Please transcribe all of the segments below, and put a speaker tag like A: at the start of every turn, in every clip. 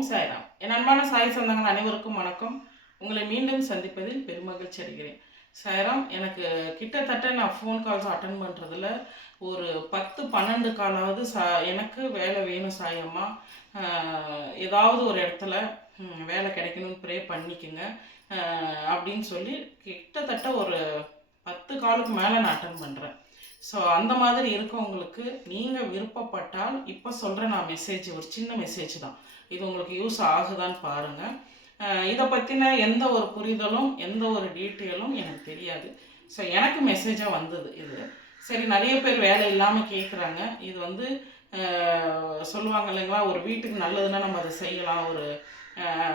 A: ஓம் சாய்ராம். என் அன்பான சாய் சொந்தங்கள் அனைவருக்கும் வணக்கம். உங்களை மீண்டும் சந்திப்பதில் பெருமகிழ்ச்சி அடைகிறேன். சாய்ராம் எனக்கு கிட்டத்தட்ட நான் ஃபோன் கால்ஸ் அட்டன் பண்ணுறதுல ஒரு பத்து பன்னெண்டு காலாவது சா எனக்கு வேலை வேணும் சாயம்மா. ஏதாவது ஒரு இடத்துல வேலை கிடைக்கணும்னு ப்ரே பண்ணிக்கோங்க. அப்படின்னு சொல்லி கிட்டத்தட்ட ஒரு பத்து காலுக்கு மேலே நான் அட்டன் பண்ணுறேன் ஸோ அந்த மாதிரி இருக்கவங்களுக்கு நீங்கள் விருப்பப்பட்டால் இப்போ சொல்கிற நான் மெசேஜ் ஒரு சின்ன மெசேஜ் தான். இது உங்களுக்கு யூஸ் ஆகுதான்னு பாருங்கள் இதை பற்றின எந்த ஒரு புரிதலும் எந்த ஒரு டீட்டெயிலும் எனக்கு தெரியாது. ஸோ எனக்கு மெசேஜாக வந்தது இது. சரி நிறைய பேர் வேலை இல்லாமல் கேட்குறாங்க இது வந்து சொல்லுவாங்க இல்லைங்களா? ஒரு வீட்டுக்கு நல்லதுன்னா நம்ம அதை செய்யலாம். ஒரு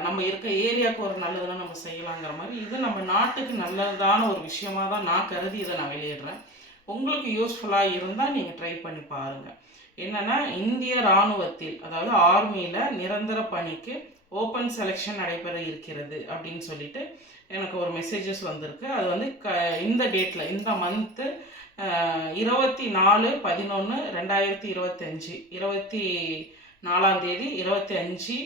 A: நம்ம இருக்க ஏரியாவுக்கு ஒரு நல்லதுன்னா நம்ம செய்யலாங்கிற மாதிரி. இது நம்ம நாட்டுக்கு நல்லதான ஒரு விஷயமா தான் நான் கருதி இதை நான் வெளியிடுறேன். உங்களுக்கு யூஸ்ஃபுல்லாக இருந்தால் நீங்கள் ட்ரை பண்ணி பாருங்கள் என்னென்னா இந்திய இராணுவத்தில் அதாவது ஆர்மியில் நிரந்தர பணிக்கு ஓப்பன் செலெக்ஷன் நடைபெற இருக்கிறது அப்படின்னு சொல்லிட்டு எனக்கு ஒரு மெசேஜஸ் வந்திருக்கு. அது வந்து க இந்த டேட்டில் இந்த மந்த்து இருபத்தி நாலு பதினொன்று ரெண்டாயிரத்தி இருபத்தஞ்சி. இருபத்தி நாலாம் தேதி இருபத்தி அஞ்சு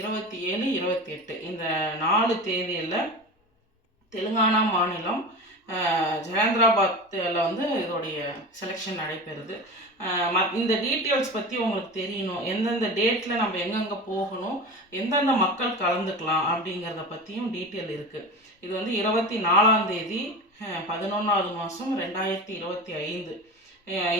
A: இருபத்தி ஏழு இருபத்தி எட்டு இந்த நாலு தேதியில் தெலுங்கானா மாநிலம் ஜெயந்திராபாத்தில் வந்து இதோடைய செலெக்ஷன் நடைபெறுது. மத் இந்த டீட்டெயில்ஸ் பற்றி உங்களுக்கு தெரியணும். எந்தெந்த டேட்டில் நம்ம எங்கெங்கே போகணும் எந்தெந்த மக்கள் கலந்துக்கலாம் அப்படிங்கிறத பற்றியும் டீட்டெயில் இருக்குது இது வந்து இருபத்தி நாலாம் தேதி பதினொன்றாவது மாதம் ரெண்டாயிரத்தி இருபத்தி ஐந்து.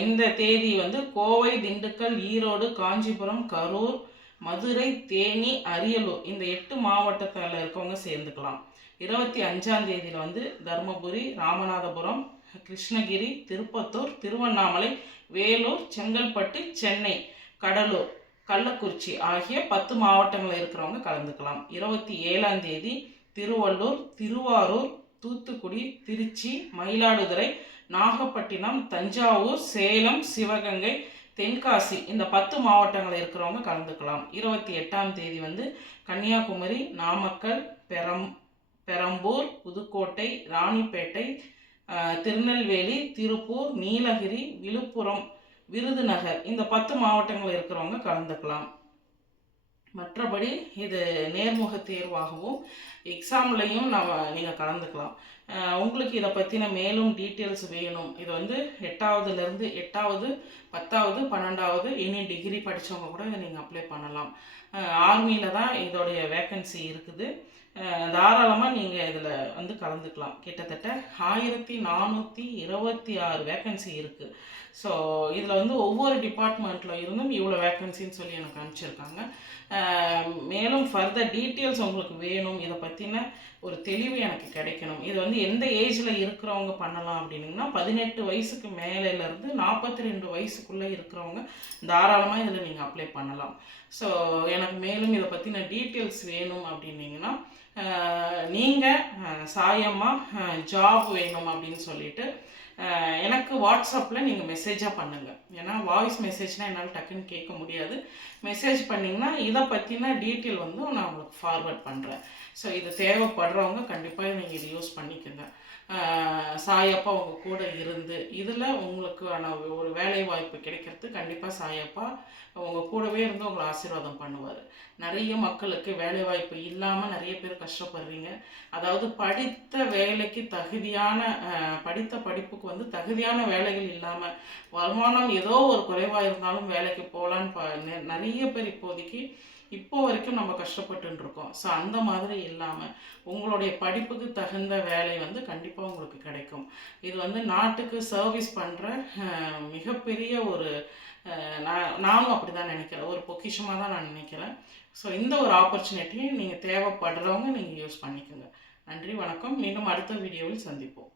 A: இந்த தேதி வந்து கோவை திண்டுக்கல் ஈரோடு காஞ்சிபுரம் கரூர் மதுரை தேனி அரியலூர் இந்த எட்டு மாவட்டத்தில் இருக்கவங்க சேர்ந்துக்கலாம். இருபத்தி அஞ்சாம் தேதியில் வந்து தருமபுரி ராமநாதபுரம் கிருஷ்ணகிரி திருப்பத்தூர் திருவண்ணாமலை வேலூர் செங்கல்பட்டு சென்னை கடலூர் கள்ளக்குறிச்சி ஆகிய பத்து மாவட்டங்களில் இருக்கிறவங்க கலந்துக்கலாம். இருபத்தி ஏழாம் தேதி திருவள்ளூர் திருவாரூர் தூத்துக்குடி திருச்சி மயிலாடுதுறை நாகப்பட்டினம் தஞ்சாவூர் சேலம் சிவகங்கை தென்காசி இந்த பத்து மாவட்டங்களில் இருக்கிறவங்க கலந்துக்கலாம். இருபத்தி எட்டாம் தேதி வந்து கன்னியாகுமரி நாமக்கல் பெரம் பெரம்பூர் புதுக்கோட்டை ராணிப்பேட்டை திருநெல்வேலி திருப்பூர் நீலகிரி விழுப்புரம் விருதுநகர் இந்த பத்து மாவட்டங்கள் இருக்கிறவங்க கலந்துக்கலாம். மற்றபடி இது நேர்முக தேர்வாகவும் எக்ஸாம்லையும் நம்ம நீங்கள் கலந்துக்கலாம். உங்களுக்கு இதை பற்றின மேலும் டீட்டெயில்ஸ் வேணும். இது வந்து எட்டாவதுலேருந்து எட்டாவது பத்தாவது பன்னெண்டாவது இனி டிகிரி படித்தவங்க கூட இதை நீங்கள் அப்ளை பண்ணலாம். ஆர்மியில் தான் இதோடைய வேக்கன்சி இருக்குது. தாராளமாக நீங்கள் இதில் வந்து கலந்துக்கலாம். கிட்டத்தட்ட ஆயிரத்தி நானூற்றி இருபத்தி ஆறு வேக்கன்சி இருக்குது ஸோ இதில் வந்து ஒவ்வொரு டிபார்ட்மெண்ட்டில் இருந்தும் இவ்வளோ வேக்கன்சின்னு சொல்லி எனக்கு அனுப்பிச்சிருக்காங்க. மேலும் ஃபர்தர் டீட்டெயில்ஸ் உங்களுக்கு வேணும். இதை பற்றின ஒரு தெளிவு எனக்கு கிடைக்கணும். இது வந்து எந்த ஏஜில் இருக்கிறவங்க பண்ணலாம் அப்படின்னீங்கன்னா பதினெட்டு வயசுக்கு மேலேருந்து நாற்பத்தி ரெண்டு வயசுக்குள்ளே இருக்கிறவங்க தாராளமாக இதில் நீங்கள் அப்ளை பண்ணலாம். ஸோ எனக்கு மேலும் இதை பற்றின டீட்டெயில்ஸ் வேணும் அப்படின்னீங்கன்னா நீங்கள் சாயம்மா ஜாப் வேணும் அப்படின்னு சொல்லிட்டு எனக்கு வாட்ஸ்அப்பில் நீங்கள் மெசேஜாக பண்ணுங்கள் ஏன்னா வாய்ஸ் மெசேஜ்னால் என்னால் டக்குன்னு கேட்க முடியாது. மெசேஜ் பண்ணிங்கன்னா இதை பற்றின டீட்டெயில் வந்து நான் உங்களுக்கு ஃபார்வர்ட் பண்ணுறேன் ஸோ இது தேவைப்படுறவங்க கண்டிப்பாக நீங்கள் இது யூஸ் பண்ணிக்கோங்க. சாயப்பா உங்கள் கூட இருந்து இதில் உங்களுக்கான ஒரு வேலை வாய்ப்பு கிடைக்கிறது கண்டிப்பாக சாயப்பா உங்கள் கூடவே இருந்து உங்களை ஆசீர்வாதம் பண்ணுவார். நிறைய மக்களுக்கு வேலை வாய்ப்பு இல்லாமல் நிறைய பேர் கஷ்டப்படுறீங்க. அதாவது படித்த வேலைக்கு தகுதியான படித்த படிப்புக்கு வந்து தகுதியான வேலைகள் இல்லாமல் வருமானம் ஏதோ ஒரு குறைவாக இருந்தாலும் வேலைக்கு போகலான்னு நெ- நிறைய பேர் இப்போதைக்கு இப்போ வரைக்கும் நம்ம கஷ்டப்பட்டுன்னு இருக்கோம் ஸோ அந்த மாதிரி இல்லாமல் உங்களுடைய படிப்புக்கு தகுந்த வேலை வந்து கண்டிப்பாக உங்களுக்கு கிடைக்கும். இது வந்து நாட்டுக்கு சர்வீஸ் பண்ணுற மிகப்பெரிய ஒரு நான் நானும் அப்படி தான் நினைக்கிறேன். ஒரு பொக்கிஷமாக தான் நான் நினைக்கிறேன். ஸோ இந்த ஒரு ஆப்பர்ச்சுனிட்டியை நீங்கள் தேவைப்படுறவங்க நீங்கள் யூஸ் பண்ணிக்கோங்க. நன்றி வணக்கம். மீண்டும் அடுத்த வீடியோவில் சந்திப்போம்.